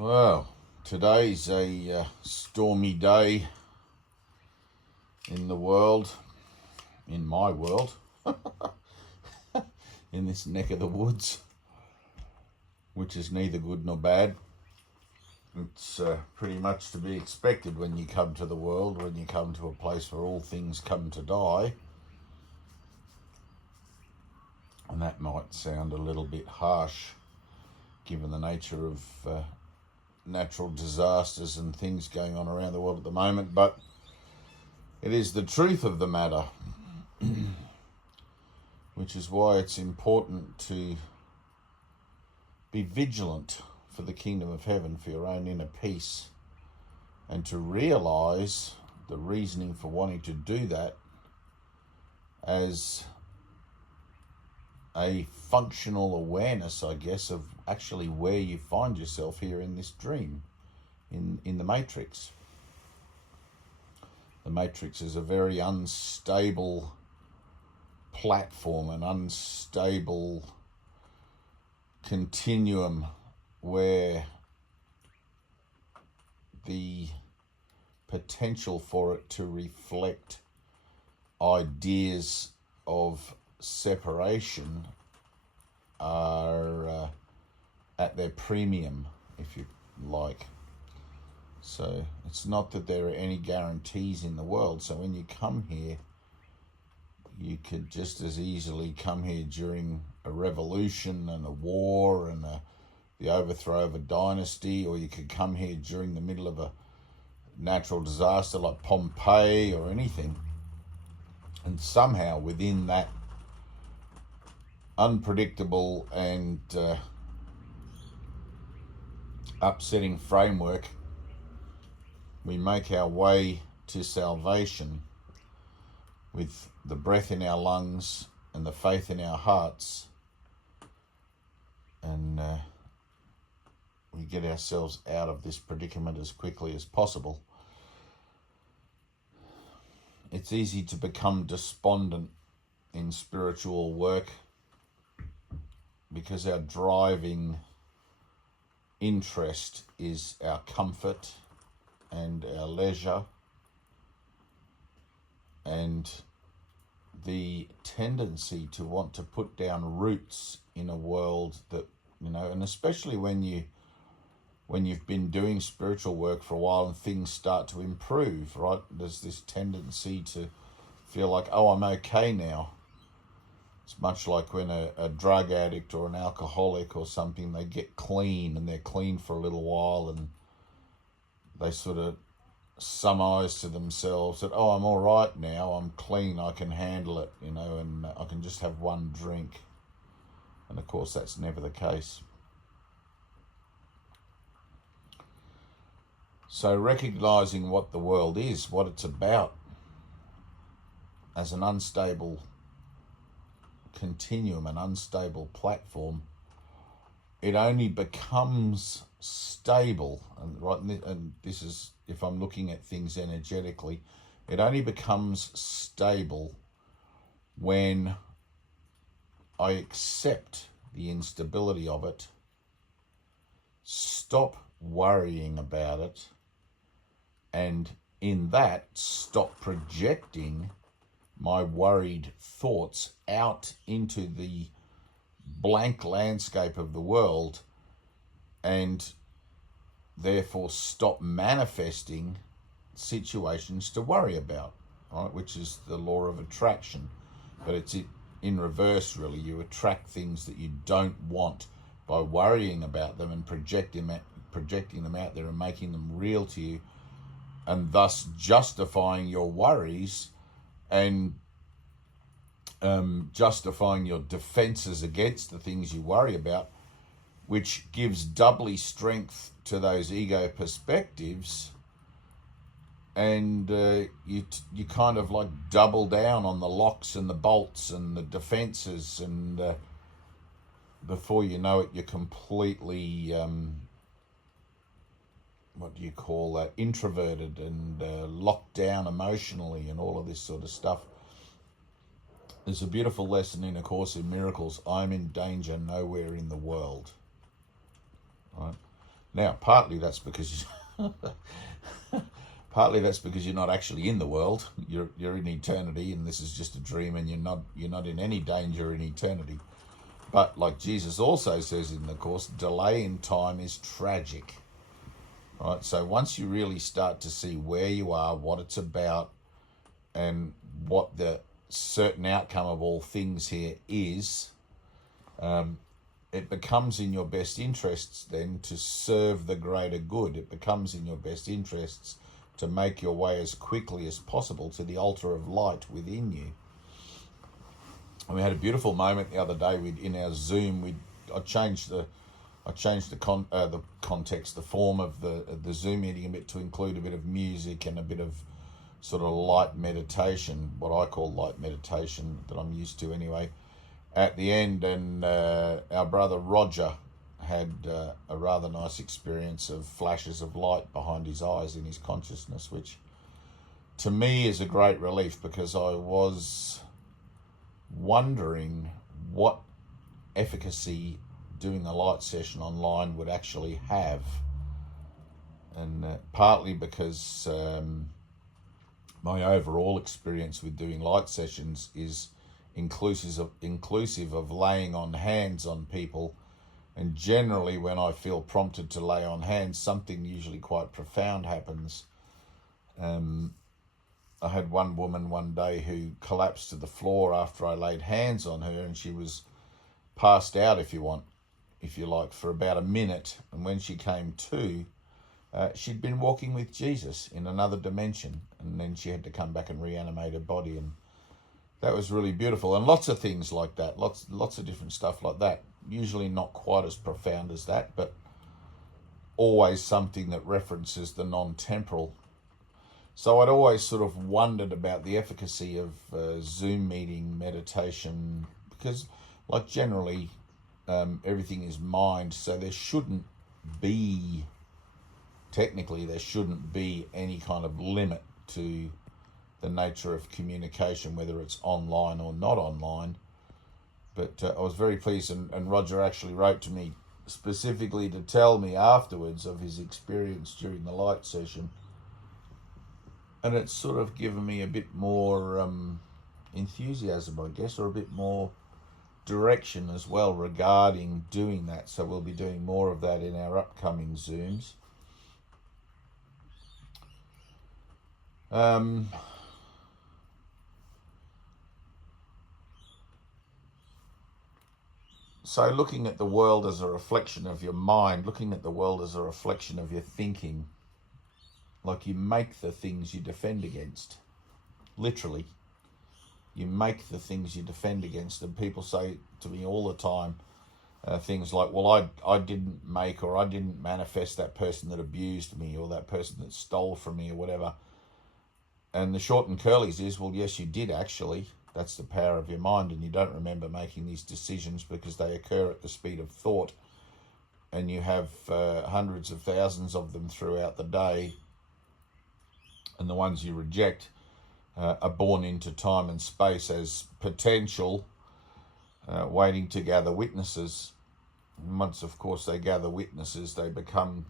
Well, today's a stormy day in the world, in my world, in this neck of the woods, which is neither good nor bad. It's pretty much to be expected when you come to the world, when you come to a place where all things come to die. And that might sound a little bit harsh, given the nature of natural disasters and things going on around the world at the moment, but it is the truth of the matter, which is why it's important to be vigilant for the kingdom of heaven, for your own inner peace, and to realize the reasoning for wanting to do that as a functional awareness, I guess, of actually where you find yourself here in this dream, in the Matrix. The Matrix is a very unstable platform, an unstable continuum where the potential for it to reflect ideas of separation are at their premium, if you like. So it's not that there are any guarantees in the world. So when you come here, you could just as easily come here during a revolution and a war and the overthrow of a dynasty, or you could come here during the middle of a natural disaster like Pompeii or anything. And somehow within that unpredictable and upsetting framework, we make our way to salvation with the breath in our lungs and the faith in our hearts, and we get ourselves out of this predicament as quickly as possible. It's easy to become despondent in spiritual work because our driving interest is our comfort and our leisure, and the tendency to want to put down roots in a world that, and especially when you've been doing spiritual work for a while and things start to improve, right? There's this tendency to feel like, oh, I'm okay now. It's much like when a drug addict or an alcoholic or something, they get clean and they're clean for a little while and they sort of surmise to themselves that, oh, I'm all right now, I'm clean, I can handle it, and I can just have one drink. And of course, that's never the case. So recognizing what the world is, what it's about, as an unstable continuum, an unstable platform, it only becomes stable, and this is, if I'm looking at things energetically, it only becomes stable when I accept the instability of it, stop worrying about it, and in that, stop projecting my worried thoughts out into the blank landscape of the world, and therefore stop manifesting situations to worry about, right? Which is the law of attraction. But it's in reverse, really. You attract things that you don't want by worrying about them and projecting them out there and making them real to you, and thus justifying your worries and justifying your defenses against the things you worry about, which gives doubly strength to those ego perspectives, and you kind of like double down on the locks and the bolts and the defenses, and before you know it, you're completely introverted and locked down emotionally and all of this sort of stuff. There's a beautiful lesson in A Course in Miracles. I'm in danger nowhere in the world. Right? Now, partly that's because partly that's because you're not actually in the world. You're in eternity, and this is just a dream, and you're not in any danger in eternity. But like Jesus also says in the Course, delay in time is tragic. Right? So once you really start to see where you are, what it's about, and what the certain outcome of all things here is, it becomes in your best interests then to serve the greater good. It becomes in your best interests to make your way as quickly as possible to the altar of light within you. And we had a beautiful moment the other day. In our Zoom, I changed the context, the form of the Zoom meeting a bit to include a bit of music and a bit of sort of light meditation, what I call light meditation that I'm used to anyway, at the end. And our brother Roger had a rather nice experience of flashes of light behind his eyes in his consciousness, which to me is a great relief, because I was wondering what efficacy doing the light session online would actually have. And partly because my overall experience with doing light sessions is inclusive of laying on hands on people. And generally when I feel prompted to lay on hands, something usually quite profound happens. I had one woman one day who collapsed to the floor after I laid hands on her, and she was passed out, if you like, for about a minute. And when she came to, she'd been walking with Jesus in another dimension, and then she had to come back and reanimate her body, and that was really beautiful. And lots of things like that, lots of different stuff like that. Usually not quite as profound as that, but always something that references the non-temporal. So I'd always sort of wondered about the efficacy of Zoom meeting meditation, because like generally everything is mind, so technically there shouldn't be any kind of limit to the nature of communication, whether it's online or not online. But I was very pleased, and Roger actually wrote to me specifically to tell me afterwards of his experience during the light session. And it's sort of given me a bit more enthusiasm, I guess, or a bit more direction as well regarding doing that. So we'll be doing more of that in our upcoming Zooms. So looking at the world as a reflection of your mind, looking at the world as a reflection of your thinking, like you make the things you defend against. Literally, you make the things you defend against. And people say to me all the time things like, well, I didn't make or I didn't manifest that person that abused me or that person that stole from me or whatever. And the short and curlies is, well, yes, you did actually. That's the power of your mind, and you don't remember making these decisions because they occur at the speed of thought, and you have hundreds of thousands of them throughout the day, and the ones you reject are born into time and space as potential, waiting to gather witnesses. And once, of course, they gather witnesses, they become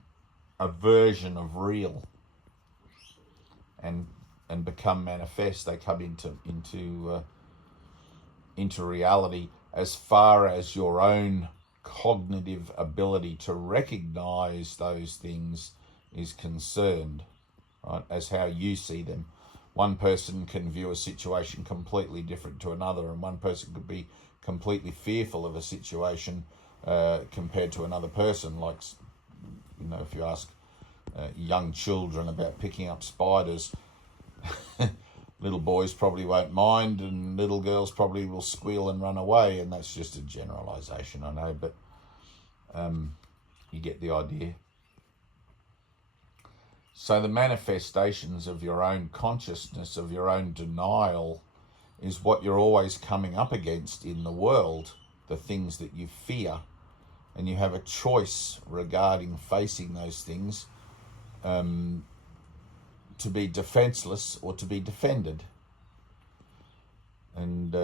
a version of real, and become manifest. They come into reality as far as your own cognitive ability to recognize those things is concerned, right? As how you see them. One person can view a situation completely different to another, and one person could be completely fearful of a situation compared to another person. Like, if you ask young children about picking up spiders, little boys probably won't mind, and little girls probably will squeal and run away, and that's just a generalization, I know, but you get the idea. So the manifestations of your own consciousness, of your own denial, is what you're always coming up against in the world, the things that you fear, and you have a choice regarding facing those things, to be defenseless or to be defended. And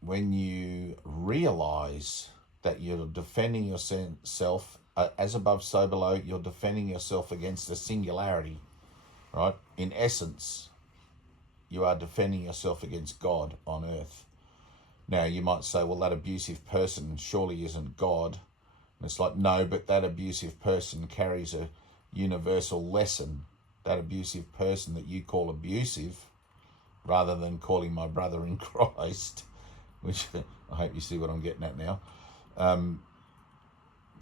when you realize that you're defending yourself as above, so below. You're defending yourself against a singularity, right? In essence, you are defending yourself against God on earth. Now, you might say, well, that abusive person surely isn't God. And it's like, no, but that abusive person carries a universal lesson. That abusive person that you call abusive, rather than calling my brother in Christ, which I hope you see what I'm getting at now,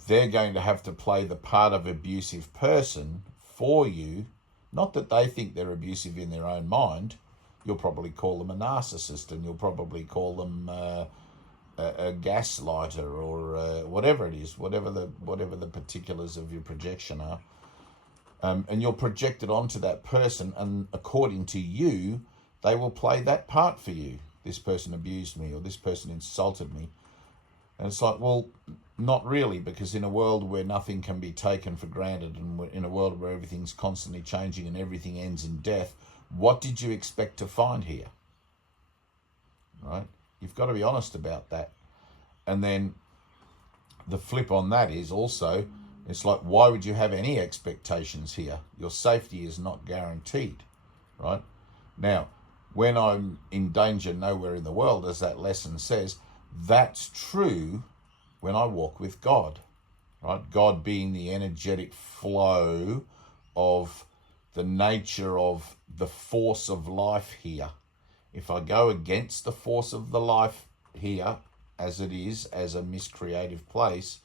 they're going to have to play the part of abusive person for you. Not that they think they're abusive in their own mind. You'll probably call them a narcissist, and you'll probably call them a gaslighter, or whatever it is, whatever the particulars of your projection are. And you'll project it onto that person, and according to you, they will play that part for you. This person abused me, or this person insulted me. And it's like, well, not really, because in a world where nothing can be taken for granted, and in a world where everything's constantly changing and everything ends in death, what did you expect to find here? Right? You've got to be honest about that. And then the flip on that is also, it's like, why would you have any expectations here? Your safety is not guaranteed, right? Now, when I'm in danger nowhere in the world, as that lesson says, that's true when I walk with God, right? God being the energetic flow of the nature of the force of life here. If I go against the force of the life here, as it is, as a miscreative place,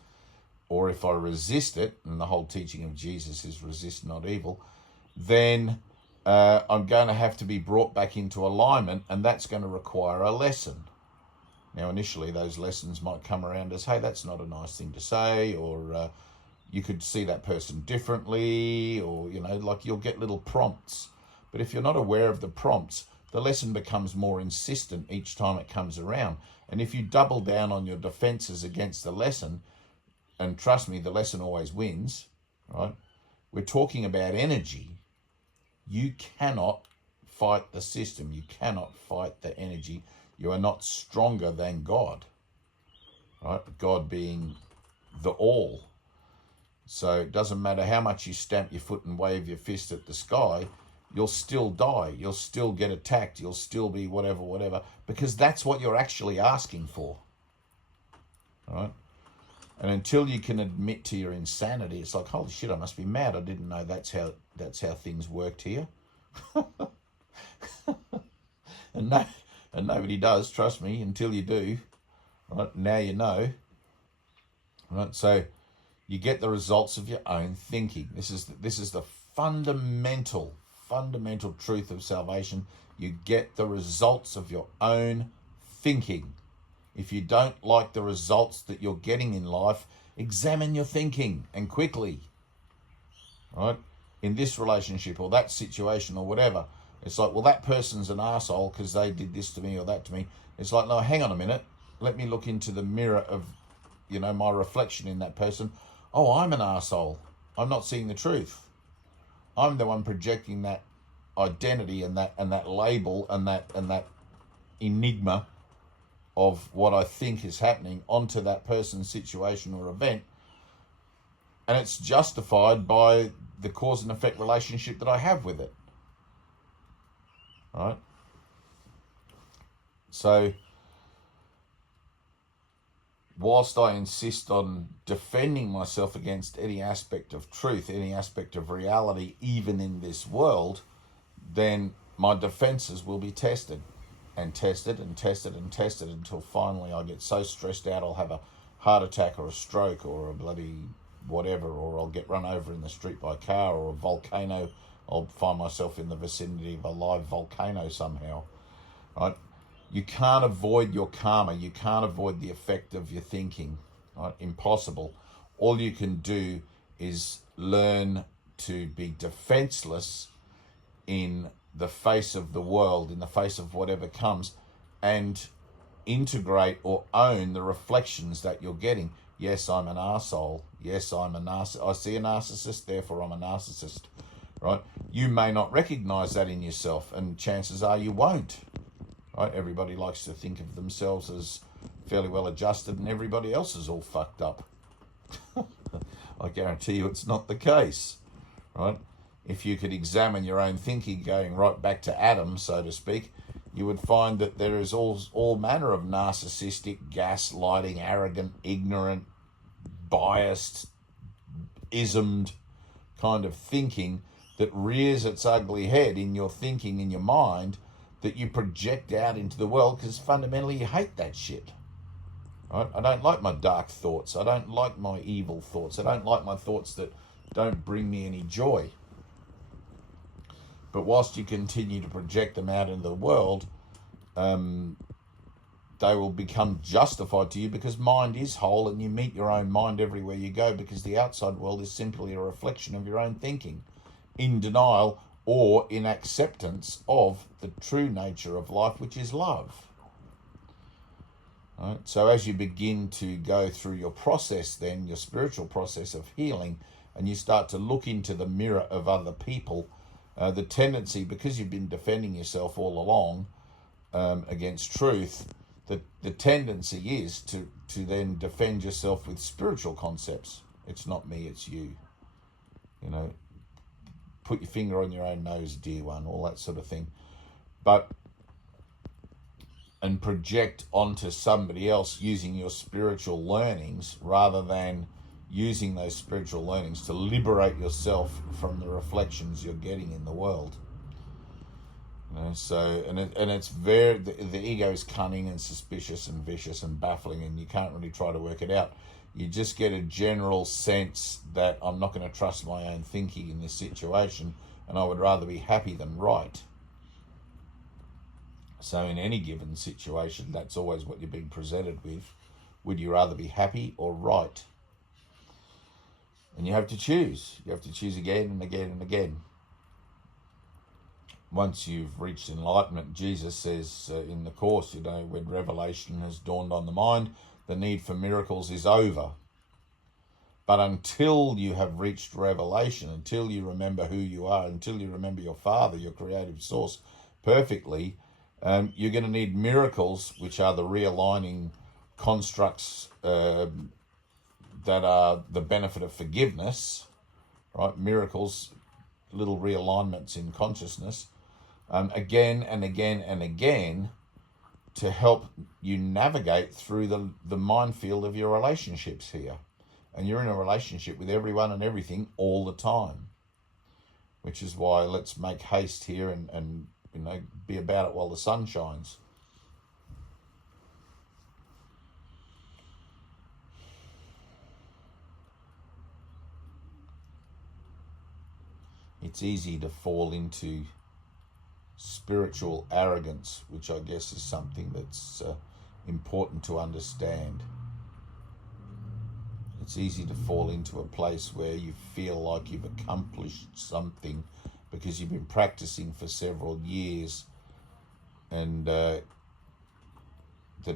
or if I resist it, and the whole teaching of Jesus is resist not evil, then I'm going to have to be brought back into alignment, and that's going to require a lesson. Now, initially, those lessons might come around as, hey, that's not a nice thing to say, or you could see that person differently, or, like you'll get little prompts. But if you're not aware of the prompts, the lesson becomes more insistent each time it comes around. And if you double down on your defenses against the lesson, and trust me, the lesson always wins, right? We're talking about energy. You cannot fight the system. You cannot fight the energy. You are not stronger than God, right? God being the all. So it doesn't matter how much you stamp your foot and wave your fist at the sky, you'll still die. You'll still get attacked. You'll still be whatever, because that's what you're actually asking for, right? And until you can admit to your insanity, it's like, holy shit, I must be mad. I didn't know that's how things worked here. And nobody does, trust me, until you do. Right? Now you know. Right? So you get the results of your own thinking. This is the fundamental truth of salvation. You get the results of your own thinking. If you don't like the results that you're getting in life, examine your thinking, and quickly. Right? In this relationship or that situation or whatever, it's like, well, that person's an arsehole because they did this to me or that to me. It's like, no, hang on a minute. Let me look into the mirror of, my reflection in that person. Oh, I'm an arsehole. I'm not seeing the truth. I'm the one projecting that identity and that label and that enigma of what I think is happening onto that person's situation or event. And it's justified by the cause and effect relationship that I have with it. Right? So, whilst I insist on defending myself against any aspect of truth, any aspect of reality, even in this world, then my defenses will be tested and tested and tested and tested until finally I get so stressed out I'll have a heart attack or a stroke or a bloody whatever, or I'll get run over in the street by a car, or a volcano. I'll find myself in the vicinity of a live volcano somehow, right? You can't avoid your karma. You can't avoid the effect of your thinking, right? Impossible. All you can do is learn to be defenseless in the face of the world, in the face of whatever comes, and integrate or own the reflections that you're getting. Yes, I'm an arsehole. Yes, I'm a narcissist. I see a narcissist, therefore I'm a narcissist, right? You may not recognize that in yourself, and chances are you won't, right? Everybody likes to think of themselves as fairly well adjusted, and everybody else is all fucked up. I guarantee you it's not the case, right? If you could examine your own thinking going right back to Adam, so to speak, you would find that there is all manner of narcissistic, gaslighting, arrogant, ignorant, biased, ismed kind of thinking that rears its ugly head in your thinking, in your mind, that you project out into the world because fundamentally you hate that shit. Right? I don't like my dark thoughts. I don't like my evil thoughts. I don't like my thoughts that don't bring me any joy. But whilst you continue to project them out into the world, they will become justified to you because mind is whole and you meet your own mind everywhere you go, because the outside world is simply a reflection of your own thinking, in denial or in acceptance of the true nature of life, which is love. Right? So as you begin to go through your process, then your spiritual process of healing, and you start to look into the mirror of other people, the tendency, because you've been defending yourself all along against truth, the tendency is to then defend yourself with spiritual concepts. It's not me, it's you. You know, put your finger on your own nose, dear one, all that sort of thing. And project onto somebody else using your spiritual learnings rather than using those spiritual learnings to liberate yourself from the reflections you're getting in the world. You know, so and it's very, the ego is cunning and suspicious and vicious and baffling, and you can't really try to work it out. You just get a general sense that I'm not going to trust my own thinking in this situation, and I would rather be happy than right. So in any given situation, that's always what you're being presented with. Would you rather be happy or right? And you have to choose. You have to choose again and again and again. Once you've reached enlightenment, Jesus says in the Course, you know, when revelation has dawned on the mind, the need for miracles is over. But until you have reached revelation, until you remember who you are, until you remember your Father, your creative source, perfectly, you're going to need miracles, which are the realigning constructs that are the benefit of forgiveness, right? Miracles, little realignments in consciousness, again and again and again, to help you navigate through the minefield of your relationships here. And you're in a relationship with everyone and everything all the time, which is why let's make haste here and you know, be about it while the sun shines. It's easy to fall into spiritual arrogance, which I guess is something that's important to understand. It's easy to fall into a place where you feel like you've accomplished something because you've been practicing for several years, and the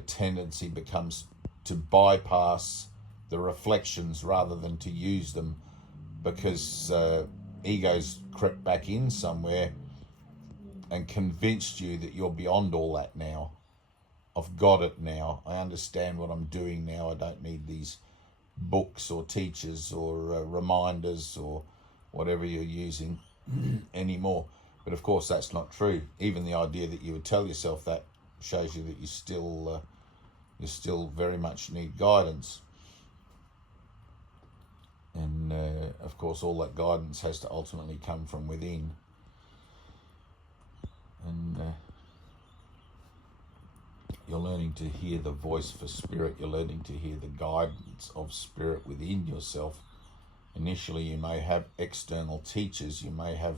tendency becomes to bypass the reflections rather than to use them, because ego's crept back in somewhere and convinced you that you're beyond all that now. I've got it now. I understand what I'm doing now. I don't need these books or teachers or reminders or whatever you're using anymore. But of course that's not true. Even the idea that you would tell yourself that shows you that you still very much need guidance. And of course all that guidance has to ultimately come from within. And you're learning to hear the voice for spirit. You're learning to hear the guidance of spirit within yourself. Initially, you may have external teachers. You may have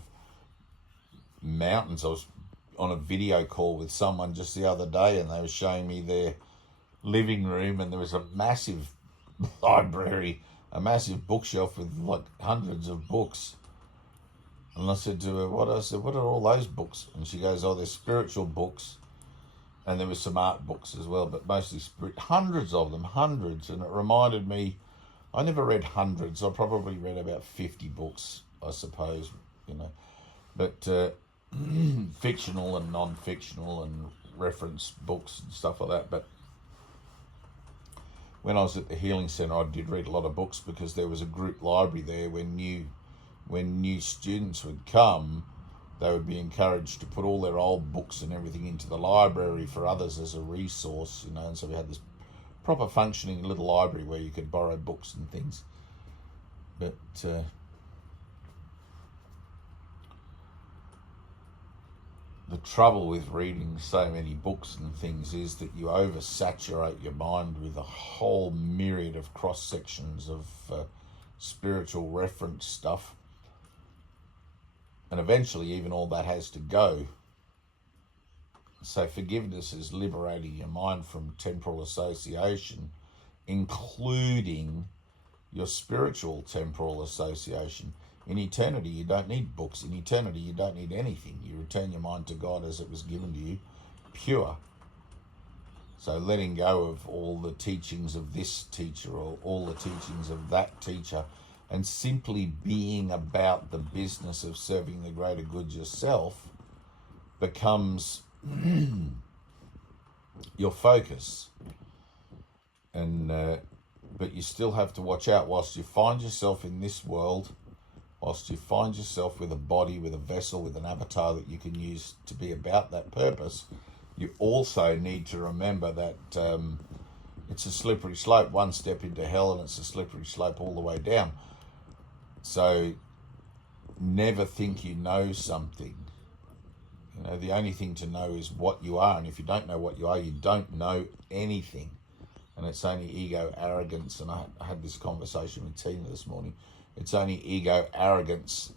mountains. I was on a video call with someone just the other day, and they were showing me their living room, and there was a massive library, a massive bookshelf with like hundreds of books. And I said to her, what are all those books? And she goes, oh, they're spiritual books. And there were some art books as well, but mostly hundreds of them, hundreds. And it reminded me, I never read hundreds. I probably read about 50 books, I suppose, you know. But fictional and non-fictional and reference books and stuff like that. But when I was at the Healing Centre, I did read a lot of books because there was a group library there. When new students would come, they would be encouraged to put all their old books and everything into the library for others as a resource, you know. And so we had this proper functioning little library where you could borrow books and things. But the trouble with reading so many books and things is that you oversaturate your mind with a whole myriad of cross sections of spiritual reference stuff, and eventually even all that has to go. So forgiveness is liberating your mind from temporal association, including your spiritual temporal association. In eternity, you don't need books. In eternity, you don't need anything. You return your mind to God as it was given to you, pure. So letting go of all the teachings of this teacher or all the teachings of that teacher, and simply being about the business of serving the greater good yourself becomes your focus. And but you still have to watch out. Whilst you find yourself in this world, whilst you find yourself with a body, with a vessel, with an avatar that you can use to be about that purpose, you also need to remember that it's a slippery slope. One step into hell and it's a slippery slope all the way down. So never think you know something. You know, the only thing to know is what you are. And if you don't know what you are, you don't know anything. And it's only ego arrogance. And I had this conversation with Tyna this morning. It's only ego arrogance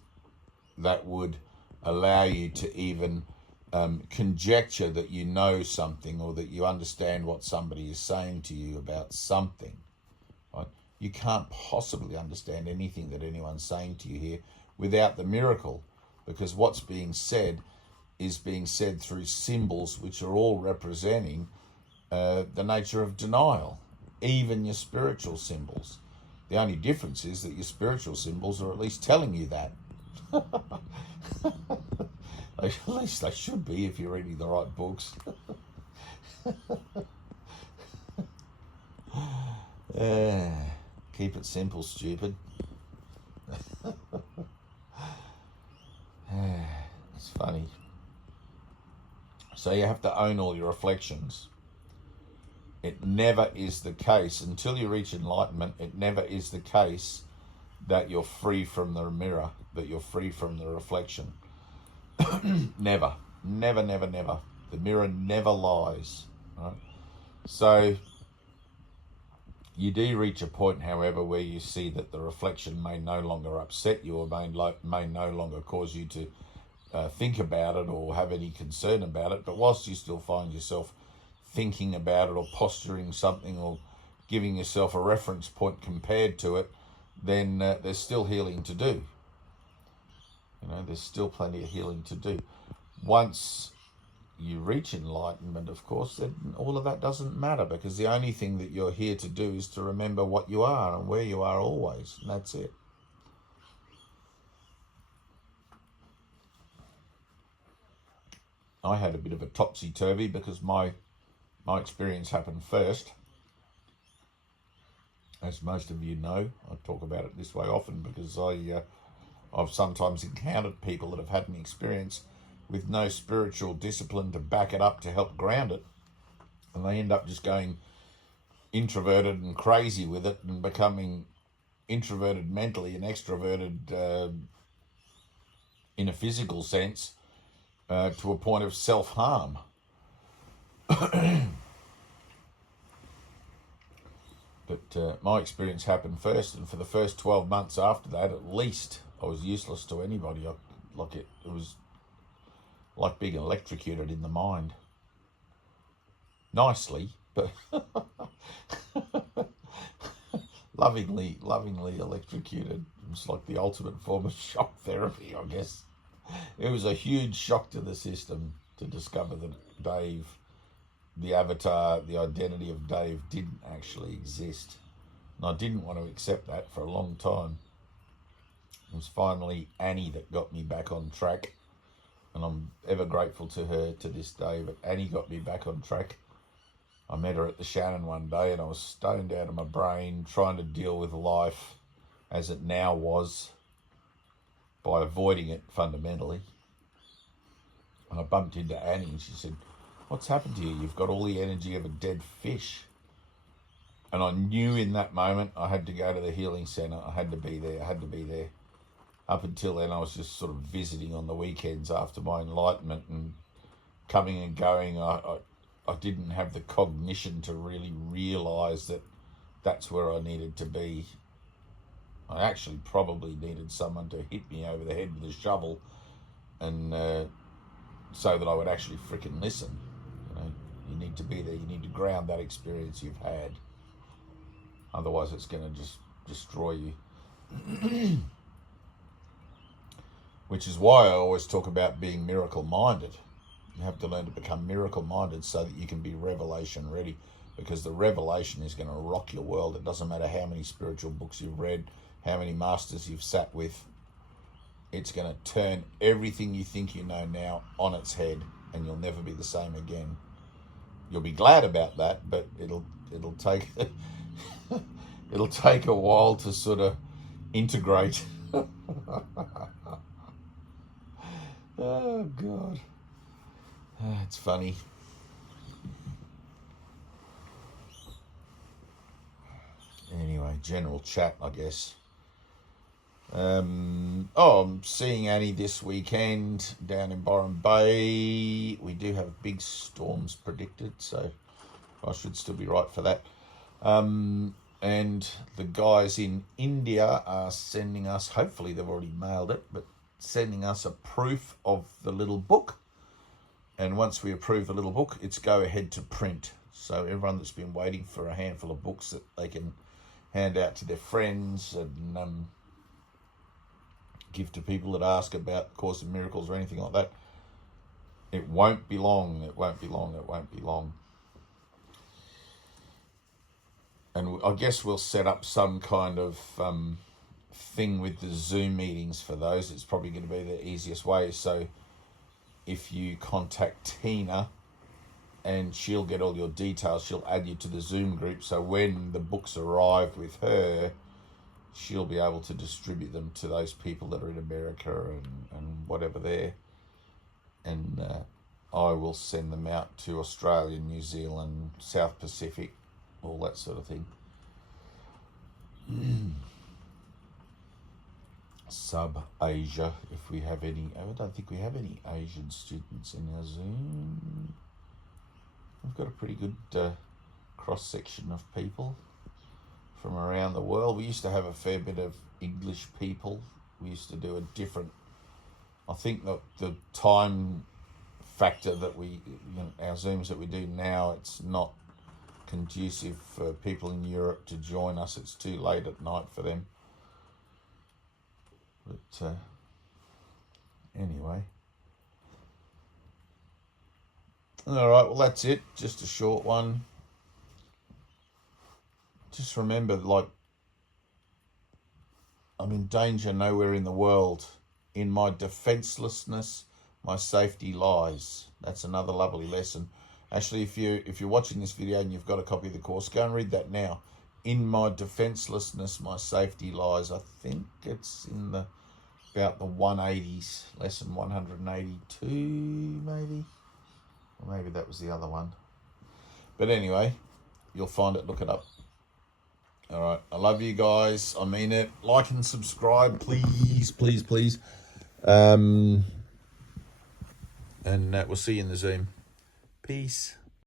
that would allow you to even conjecture that you know something or that you understand what somebody is saying to you about something. Right? You can't possibly understand anything that anyone's saying to you here without the miracle, because what's being said is being said through symbols which are all representing the nature of denial, even your spiritual symbols. The only difference is that your spiritual symbols are at least telling you that. At least they should be if you're reading the right books. Keep it simple, stupid. It's funny. So you have to own all your reflections. It never is the case, until you reach enlightenment, it never is the case that you're free from the mirror, that you're free from the reflection. Never, never, never, never. The mirror never lies. Right? So you do reach a point, however, where you see that the reflection may no longer upset you or may no longer cause you to think about it or have any concern about it. But whilst you still find yourself thinking about it or posturing something or giving yourself a reference point compared to it, then there's still healing to do. You know, there's still plenty of healing to do. Once you reach enlightenment, of course, then all of that doesn't matter, because the only thing that you're here to do is to remember what you are and where you are always, and that's it. I had a bit of a topsy-turvy because my experience happened first. As most of you know, I talk about it this way often because I've sometimes encountered people that have had an experience with no spiritual discipline to back it up to help ground it. And they end up just going introverted and crazy with it and becoming introverted mentally and extroverted in a physical sense to a point of self-harm. But my experience happened first, and for the first 12 months after that, at least, I was useless to anybody. It was like being electrocuted in the mind. Nicely, but lovingly electrocuted. It was like the ultimate form of shock therapy, I guess. It was a huge shock to the system to discover that Dave, the avatar, the identity of Dave, didn't actually exist. And I didn't want to accept that for a long time. It was finally Annie that got me back on track. And I'm ever grateful to her to this day. But Annie got me back on track. I met her at the Shannon one day and I was stoned out of my brain trying to deal with life as it now was by avoiding it fundamentally. And I bumped into Annie and she said, "What's happened to you? You've got all the energy of a dead fish." And I knew in that moment I had to go to the healing centre. I had to be there. I had to be there. Up until then, I was just sort of visiting on the weekends after my enlightenment and coming and going. I didn't have the cognition to really realise that that's where I needed to be. I actually probably needed someone to hit me over the head with a shovel and so that I would actually frickin' listen. You know, you need to be there. You need to ground that experience you've had. Otherwise, it's going to just destroy you. Which is why I always talk about being miracle-minded. You have to learn to become miracle-minded so that you can be revelation ready, because the revelation is going to rock your world. It doesn't matter how many spiritual books you've read, how many masters you've sat with. It's going to turn everything you think you know now on its head, and you'll never be the same again. You'll be glad about that, but it'll take it'll take a while to sort of integrate. Oh God, it's funny. Anyway, general chat, I guess. I'm seeing Annie this weekend down in Byron Bay. We do have big storms predicted, so I should still be right for that. And the guys in India are sending us, hopefully they've already mailed it, but sending us a proof of the little book. And once we approve the little book, it's go ahead to print. So everyone that's been waiting for a handful of books that they can hand out to their friends and give to people that ask about Course in Miracles or anything like that, it won't be long. It won't be long. It won't be long. And I guess we'll set up some kind of thing with the Zoom meetings for those. It's probably going to be the easiest way. So if you contact Tyna, and she'll get all your details, she'll add you to the Zoom group. So when the books arrive with her, she'll be able to distribute them to those people that are in America and whatever there. And I will send them out to Australia, New Zealand, South Pacific, all that sort of thing. Sub-Asia, if we have any. I don't think we have any Asian students in our Zoom. We've got a pretty good cross-section of people from around the world. We used to have a fair bit of English people. We used to do a different, I think that the time factor that our Zooms that we do now, it's not conducive for people in Europe to join us. It's too late at night for them. But anyway. All right, well, that's it. Just a short one. Just remember, like, I'm in danger nowhere in the world. In my defenselessness, my safety lies. That's another lovely lesson. Actually, if you're watching this video and you've got a copy of the course, go and read that now. In my defenselessness, my safety lies. I think it's in about the 180s, lesson 182, maybe. Or maybe that was the other one. But anyway, you'll find it. Look it up. All right. I love you guys. I mean it. Like and subscribe, please, please, please. And we'll see you in the Zoom. Peace.